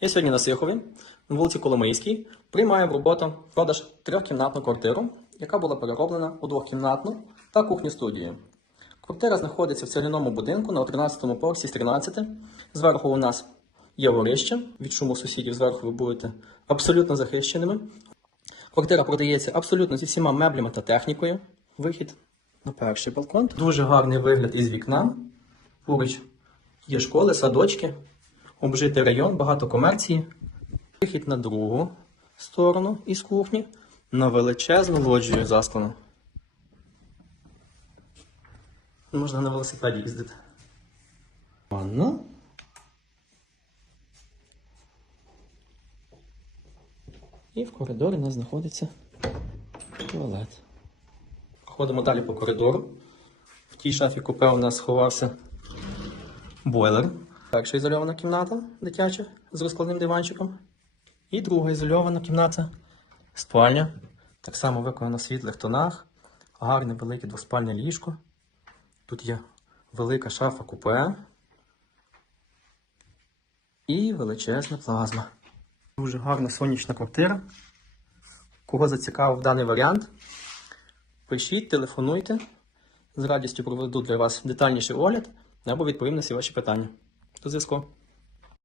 Я сьогодні на Сихові, на вулиці Коломийській, приймаю в роботу продаж трьохкімнатну квартиру, яка була перероблена у двохкімнатну та кухню студію. Квартира знаходиться в цегляному будинку на 13-му поверсі з 13. Зверху у нас є горище. Від шуму сусідів зверху ви будете абсолютно захищеними. Квартира продається абсолютно зі всіма меблями та технікою. Вихід на перший балкон. Дуже гарний вигляд із вікна. Поруч є школи, садочки, обжитий район, багато комерції. Вихід на другу сторону із кухні на величезну лоджію заслану. Можна на велосипеді їздити. Ванна. І в коридорі у нас знаходиться туалет. Ходимо далі по коридору. В тій шафі купе у нас сховався бойлер. Перша ізольована кімната дитяча з розкладним диванчиком. І друга ізольована кімната спальня. Так само виконана в світлих тонах. Гарне велике двоспальне ліжко. Тут є велика шафа купе. І величезна плазма. Дуже гарна сонячна квартира. Кого зацікавив даний варіант? Пишіть, телефонуйте. З радістю проведу для вас детальніший огляд або відповім на всі ваші питання. Francisco